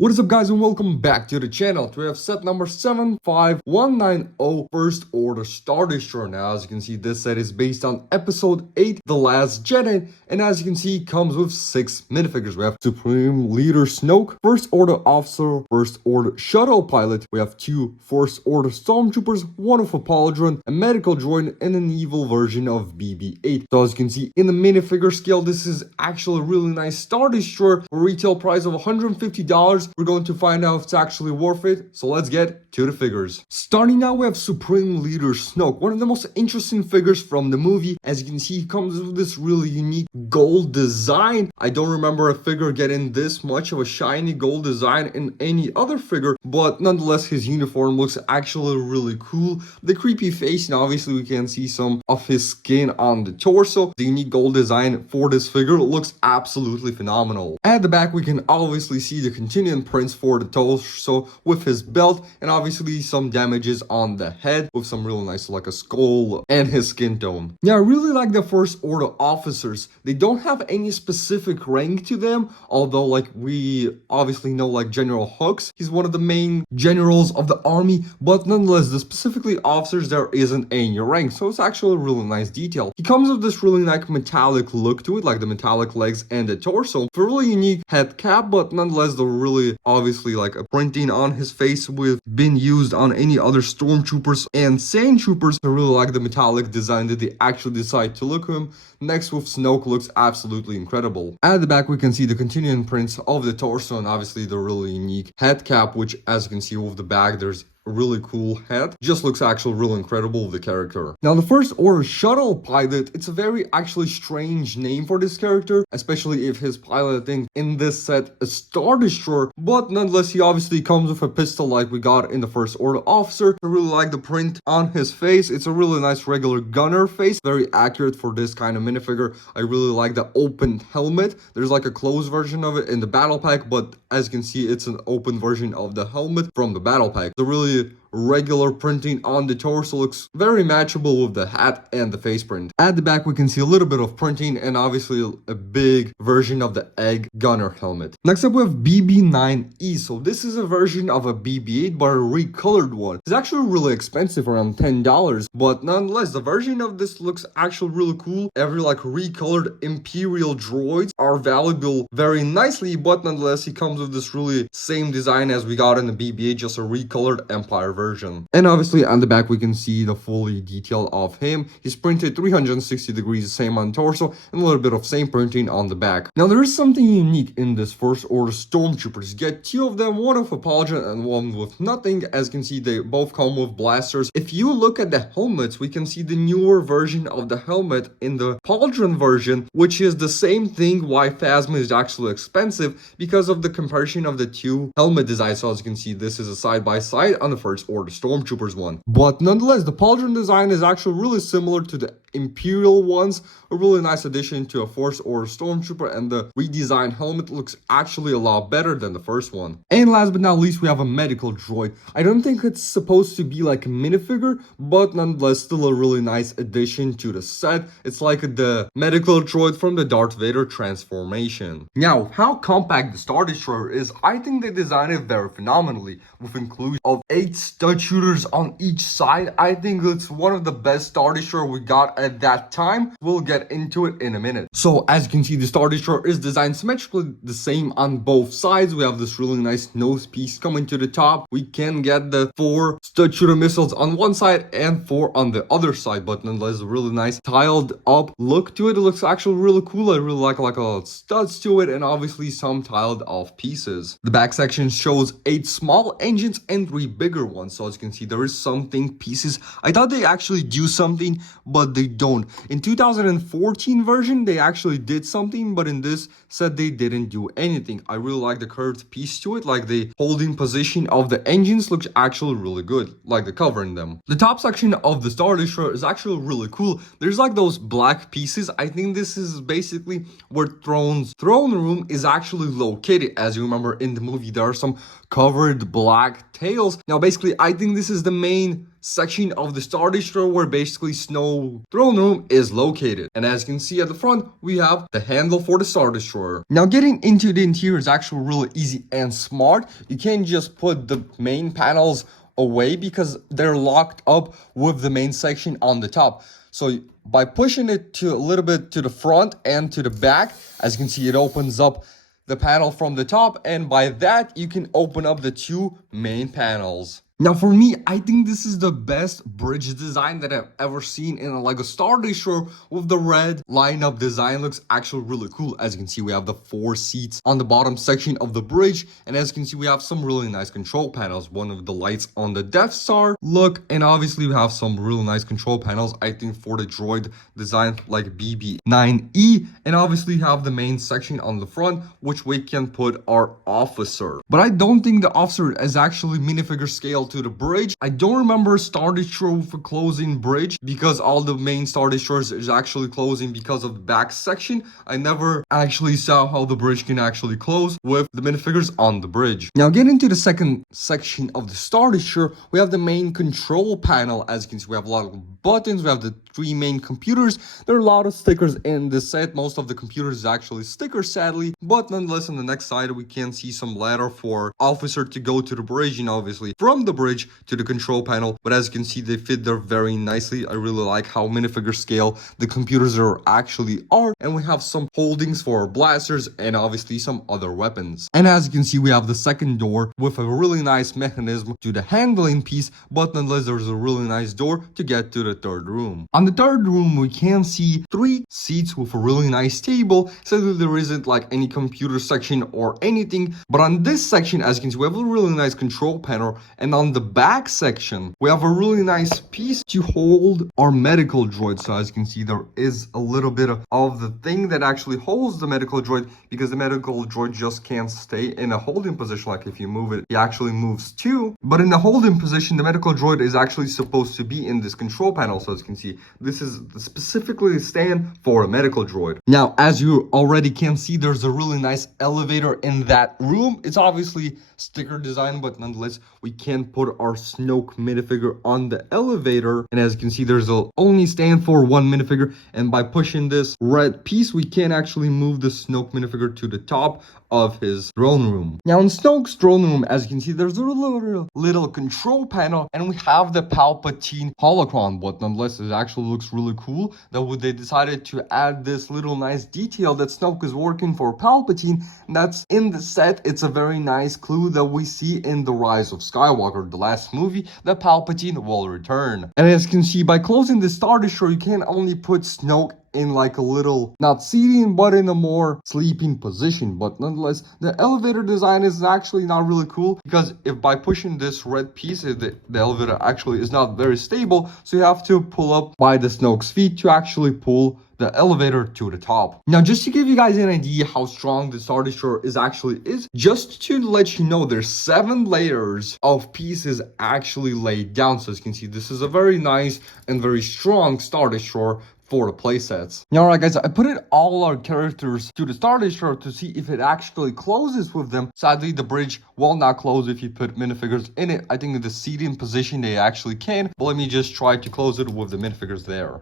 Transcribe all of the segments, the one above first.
What is up, guys, and welcome back to the channel. We have set number 75190 First Order Star Destroyer. Now, as you can see, this set is based on episode 8, The Last Jedi, and as you can see, it comes with 6 minifigures. We have Supreme Leader Snoke, First Order Officer, First Order Shuttle Pilot. We have 2 First Order Stormtroopers, 1 of a Pauldron, a medical droid, and an evil version of BB-8. So as you can see, in the minifigure scale, this is actually a really nice Star Destroyer for a retail price of $150. We're going to find out if it's actually worth it, so let's get to the figures. Starting out, we have Supreme Leader Snoke, one of the most interesting figures from the movie. As you can see, he comes with this really unique gold design. I don't remember a figure getting this much of a shiny gold design in any other figure, but nonetheless, his uniform looks actually really cool. The creepy face, and obviously we can see some of his skin on the torso. The unique gold design for this figure looks absolutely phenomenal. At the back, we can obviously see the continuing prints for the torso with his belt, and obviously some damages on the head with some real nice like a skull and his skin tone. Yeah, I really like the First Order officers. They don't have any specific rank to them, although like we obviously know like General Hux, he's one of the main generals of the army, but nonetheless the specifically officers there isn't any rank, so it's actually a really nice detail. He comes with this really nice metallic look to it, like the metallic legs and the torso, with a really unique head cap, but nonetheless the really obviously like a printing on his face with been used on any other stormtroopers and sand troopers. I really like the metallic design that they actually decide to look him. Next with Snoke looks absolutely incredible. At the back we can see the continuing prints of the torso and obviously the really unique head cap, which as you can see with the back there's a really cool head. Just looks actually real incredible with the character. Now the First Order Shuttle Pilot, it's a very actually strange name for this character, especially if his piloting in this set a Star Destroyer, but nonetheless he obviously comes with a pistol like we got in the First Order Officer. I really like the print on his face. It's a really nice regular gunner face, very accurate for this kind of minifigure. I really like the open helmet. There's like a closed version of it in the battle pack, but as you can see it's an open version of the helmet from the battle pack. The really regular printing on the torso looks very matchable with the hat and the face print. At the back we can see a little bit of printing and obviously a big version of the egg gunner helmet. Next up we have BB-9E. So this is a version of a BB-8 but a recolored one. It's actually really expensive, around $10, but nonetheless the version of this looks actually really cool. Every like recolored Imperial droids are valuable very nicely, but nonetheless he comes with this really same design as we got in the BB-8, just a recolored Empire version. And obviously on the back we can see the fully detail of him. He's printed 360 degrees, same on torso, and a little bit of same printing on the back. Now there is something unique in this First Order Stormtroopers. You get 2 of them, one with a pauldron and one with nothing. As you can see they both come with blasters. If you look at the helmets, we can see the newer version of the helmet in the pauldron version, which is the same thing why Phasma is actually expensive, because of the comparison of the 2 helmet designs. So as you can see this is a side by side on the First Order Stormtroopers one, but nonetheless the pauldron design is actually really similar to the Imperial ones. A really nice addition to a First Order Stormtrooper, and the redesigned helmet looks actually a lot better than the first one. And last but not least we have a medical droid. I don't think it's supposed to be like a minifigure, but nonetheless still a really nice addition to the set. It's like the medical droid from the Darth Vader transformation. Now how compact the Star Destroyer is, I think they designed it very phenomenally, with inclusion of 8 stud shooters on each side. I think it's one of the best Star Destroyer we got at that time. We'll get into it in a minute. So as you can see the Star Destroyer is designed symmetrically the same on both sides. We have this really nice nose piece coming to the top. We can get the 4 stud shooter missiles on one side and 4 on the other side, but nonetheless a really nice tiled up look to it. It looks actually really cool. I really like a studs to it, and obviously some tiled off pieces. The back section shows 8 small engines and 3 bigger ones. So as you can see there is something pieces. I thought they actually do something, but they don't. In 2014 version they actually did something, but in this set they didn't do anything. I really like the curved piece to it, like the holding position of the engines looks actually really good, like the covering them. The top section of the Star Destroyer is actually really cool. There's like those black pieces. I think this is basically where throne room is actually located. As you remember in the movie there are some covered black tails. Now basically I think this is the main section of the Star Destroyer where basically Snow throne room is located. And as you can see at the front we have the handle for the Star Destroyer. Destroyer. Now getting into the interior is actually really easy and smart. You can't just put the main panels away because they're locked up with the main section on the top. So by pushing it to a little bit to the front and to the back, as you can see, it opens up the panel from the top, and by that you can open up the two main panels. Now for me, I think this is the best bridge design that I've ever seen in a LEGO Star Destroyer. With the red lineup design, looks actually really cool. As you can see, we have the 4 seats on the bottom section of the bridge, and as you can see, we have some really nice control panels. One of the lights on the Death Star look, and obviously we have some really nice control panels, I think, for the droid design like BB-9E, and obviously you have the main section on the front, which we can put our officer. But I don't think the officer is actually minifigure scale to the bridge. I don't remember Star Destroyer with a closing bridge because all the main Star Destroyers is actually closing because of the back section. I never actually saw how the bridge can actually close with the minifigures on the bridge. Now getting to the second section of the Star Destroyer, we have the main control panel. As you can see, we have a lot of buttons, we have the 3 main computers. There are a lot of stickers in the set. Most of the computers is actually stickers, sadly, but nonetheless on the next side we can see some ladder for officer to go to the bridge, and obviously from the bridge to the control panel. But as you can see, they fit there very nicely. I really like how minifigure scale the computers are actually are, and we have some holdings for our blasters and obviously some other weapons. And as you can see, we have the second door with a really nice mechanism to the handling piece, but nonetheless there's a really nice door to get to the third room. On the third room we can see 3 seats with a really nice table. Sadly there isn't like any computer section or anything, but on this section, as you can see, we have a really nice control panel, and on the back section we have a really nice piece to hold our medical droid. So as you can see, there is a little bit of the thing that actually holds the medical droid, because the medical droid just can't stay in a holding position. Like if you move it, he actually moves too, but in the holding position the medical droid is actually supposed to be in this control panel. So as you can see, this is specifically stand for a medical droid. Now as you already can see, there's a really nice elevator in that room. It's obviously sticker design, but nonetheless we can put our Snoke minifigure on the elevator, and as you can see, there's only stand for 1 minifigure, and by pushing this red piece we can actually move the Snoke minifigure to the top of his throne room. Now in Snoke's throne room, as you can see, there's a little control panel, and we have the Palpatine holocron, but nonetheless it actually looks really cool that they decided to add this little nice detail that Snoke is working for Palpatine, and that's in the set. It's a very nice clue that we see in The Rise of Skywalker, the last movie, that Palpatine will return. And as you can see, by closing the Star Destroyer, you can only put Snoke in like a little, not seating, but in a more sleeping position. But nonetheless, the elevator design is actually not really cool, because if by pushing this red piece, the elevator actually is not very stable, so you have to pull up by the Snoke's feet to actually pull the elevator to the top. Now just to give you guys an idea how strong the Star Destroyer is, just to let you know, there's 7 layers of pieces actually laid down. So as you can see, this is a very nice and very strong Star Destroyer for the playsets. Now alright guys, I put in all our characters to the Star Destroyer to see if it actually closes with them. Sadly the bridge will not close if you put minifigures in it. I think in the seating position they actually can, but let me just try to close it with the minifigures there.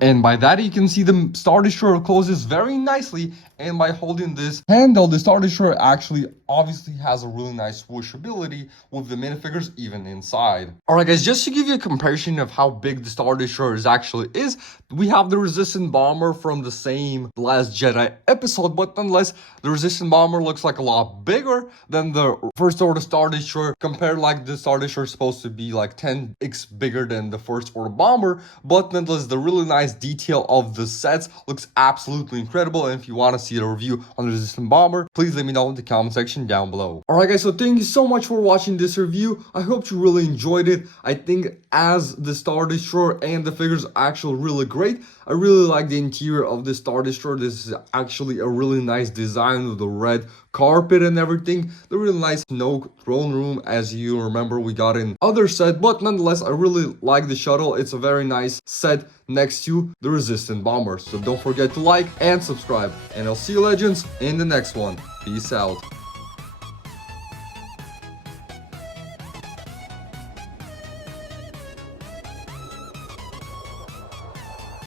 And by that you can see the Star Destroyer closes very nicely, and by holding this handle, the Star Destroyer actually obviously has a really nice swooshability with the minifigures even inside. Alright guys, just to give you a comparison of how big the Star Destroyer actually is, we have the Resistance Bomber from the same Last Jedi episode, but nonetheless, the Resistance Bomber looks like a lot bigger than the First Order Star Destroyer, compared like the Star Destroyer is supposed to be like 10x bigger than the First Order Bomber, but nonetheless, the really nice detail of the sets looks absolutely incredible. And if you want to see a review on the Resistance Bomber, please let me know in the comment section down below. Alright guys, so thank you so much for watching this review. I hope you really enjoyed it. I think as the Star Destroyer and the figures are actually really great. I really like the interior of the Star Destroyer. This is actually a really nice design with the red carpet and everything. The really nice Snoke throne room, as you remember we got in other set, but nonetheless I really like the shuttle. It's a very nice set next to the Resistance Bomber. So don't forget to like and subscribe, and I'll see you legends in the next one. Peace out.